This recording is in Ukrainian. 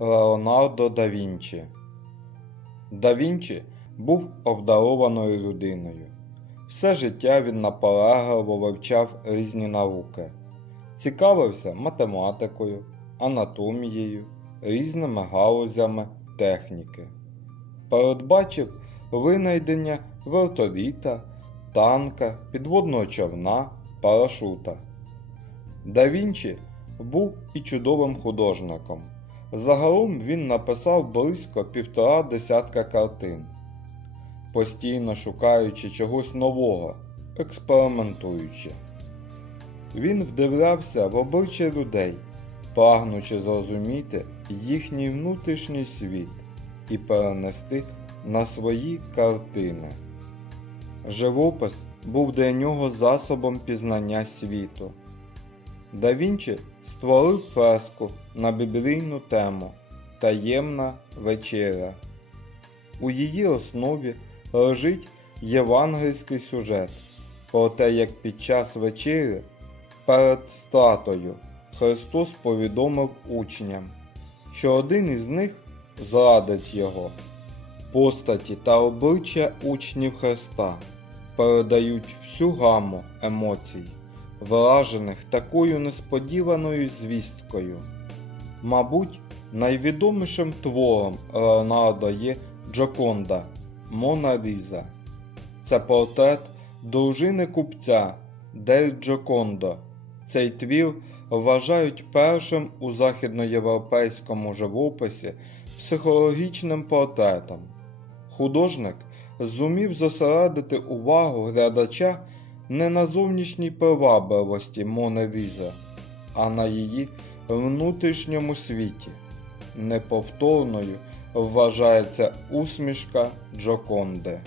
Леонардо да Вінчі. Да Вінчі був обдарованою людиною. Все життя він наполегливо вивчав різні науки, цікавився математикою, анатомією, різними галузями техніки. Передбачив винайдення вертоліта, танка, підводного човна, парашута. Да Вінчі був і чудовим художником. Загалом він написав близько півтора десятка картин, постійно шукаючи чогось нового, експериментуючи. Він вдивлявся в обличчя людей, прагнучи зрозуміти їхній внутрішній світ і перенести на свої картини. Живопис був для нього засобом пізнання світу. Да Вінчі створив фреску на біблійну тему Таємна вечеря. У її основі лежить євангельський сюжет про те, як під час вечері перед стратою Христос повідомив учням, що один із них зрадить його. Постаті та обличчя учнів Христа передають всю гаму емоцій, вражених такою несподіваною звісткою. Мабуть, найвідомішим твором Леонардо є Джоконда Мона Ліза. Це портрет дружини купця Дель Джокондо. Цей твір вважають першим у західноєвропейському живописі психологічним портретом. Художник зумів зосередити увагу глядача не на зовнішній привабливості Моне Різа, а на її внутрішньому світі. Неповторною вважається усмішка Джоконди.